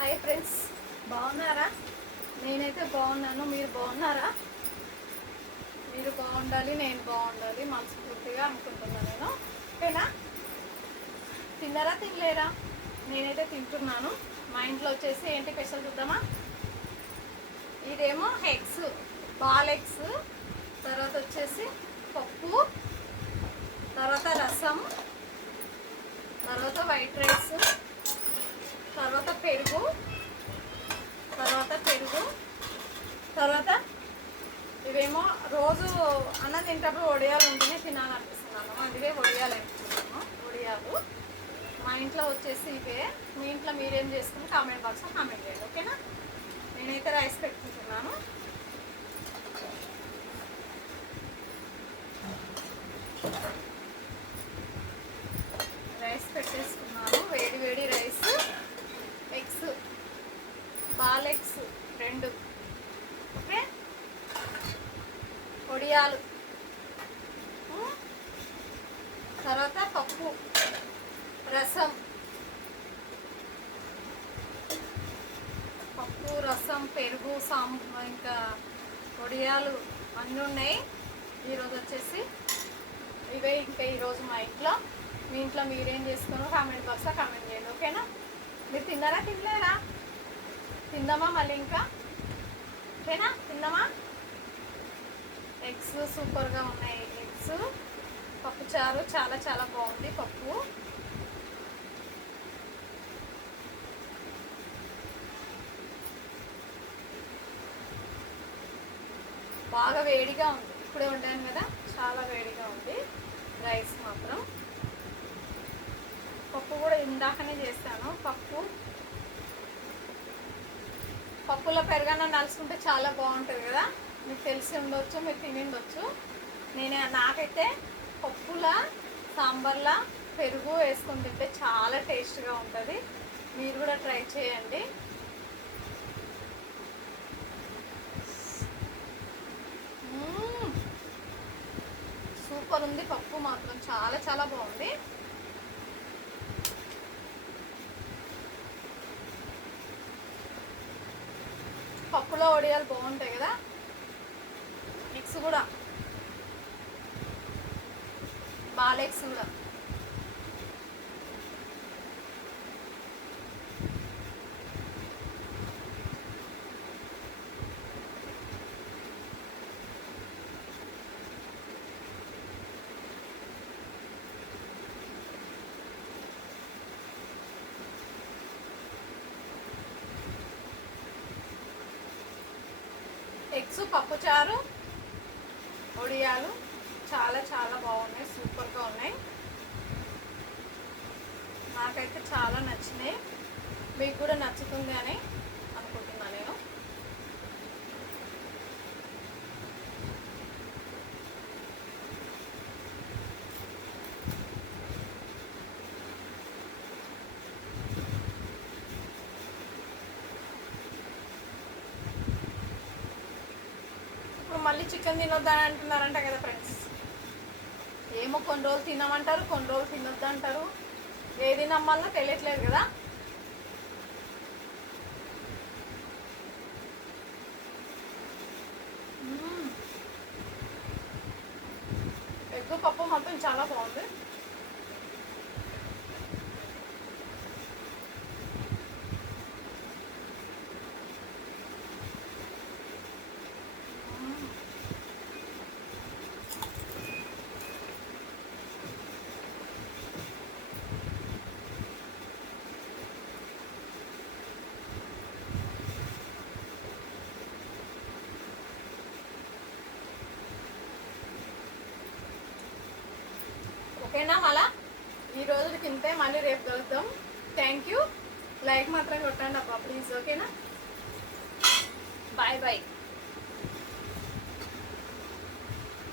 Hi friends, బాగున్నారా? నేనైతే బాగున్నాను. మీరు బాగున్నారా? మీరు బాగుండాలి, నేను బాగుండాలి మనస్ఫూర్తిగా అనుకుంటున్నాను నేను. ఓకేనా? తిన్నారా తినలేరా? నేనైతే తింటున్నాను. మా ఇంట్లో వచ్చేసి ఏంటి స్పెషల్ చూద్దామా? ఇదేమో ఎగ్స్, బాల్ ఎగ్స్, తర్వాత వచ్చేసి పప్పు, తర్వాత రసం, తర్వాత వైట్ రైస్, తర్వాత పెరుగు, తర్వాత ఇవేమో రోజు అన్నం తింటప్పుడు వడియాలు ఉంటేనే తినాలనిపిస్తున్నాను, అందుకే వడియాలు వేసుకున్నాను. వడియాలు మా ఇంట్లో వచ్చేసి ఇవే. మీ ఇంట్లో మీరేం చేసుకుని కామెంట్ బాక్స్లో కామెంట్ చేయండి, ఓకేనా? నేనైతే రైస్ పెట్టుకుంటున్నాను. రైస్ పెట్టేసుకున్నాను, వేడి వేడి rice, eggs, ball eggs 2, okay, వడియాలు, తర్వాత పప్పు, రసం, పెరుగు, ఇంకా వడియాలు అన్నీ ఉన్నాయి. ఈరోజు వచ్చేసి ఇవే. ఇంకా ఈరోజు మా ఇంట్లో. మీ ఇంట్లో మీరేం చేసుకున్నారో కామెంట్ బాక్స్లో కామెంట్ చేయండి, ఓకేనా? మీరు తిన్నారా తినలేరా? తిందామా మళ్ళీ ఇంకా? ఓకేనా? తిందామా? ఎగ్స్ సూపర్గా ఉన్నాయి. ఎగ్స్, పప్పు చారు చాలా చాలా బాగుంది. పప్పు బాగా వేడిగా ఉంది. ఇప్పుడే వండాను కదా, చాలా వేడిగా ఉంది. రైస్ మాత్రం, పప్పు కూడా ఇందాకనే చేస్తాను. పప్పులో పెరగన్నం నలుసుకుంటే చాలా బాగుంటుంది కదా. మీకు తెలిసి ఉండొచ్చు, మీరు తిని ఉండొచ్చు. నాకైతే పప్పుల సాంబార్లా పెరుగు వేసుకొని తింటే చాలా టేస్ట్గా ఉంటుంది. మీరు కూడా ట్రై చేయండి. సూపర్ ఉంది. పప్పు మాత్రం చాలా చాలా బాగుంది. పప్పులో వడియాలు బాగుంటాయి కదా. ఎగ్స్ కూడా, బాల్ ఎగ్స్ కూడా ఎగ్స్, పప్పుచారు, వడియాలు చాలా చాలా బాగున్నాయి. సూపర్గా ఉన్నాయి. నాకైతే చాలా నచ్చినాయి. మీకు కూడా నచ్చుతుంది అని అనుకుంటున్నాను నేను. ఇప్పుడు మళ్ళీ చికెన్ తినొద్దని అంటున్నారంట కదా ఫ్రెండ్స్. ఏమో, కొన్ని రోజులు తినమంటారు, కొన్ని రోజులు తినొద్దు అంటారు. ఏది నమ్మాలనో తెలియట్లేదు కదా. ఎగ్ పప్పు మొత్తం చాలా బాగుంది. ఓకేనా? మళ్ళా ఈ రోజుకి ఇంతే, మళ్ళీ రేపు కలుద్దాం. Thank you. లైక్ మాత్రం కొట్టండి అబ్బా ప్లీజ్, ఓకేనా? Bye bye.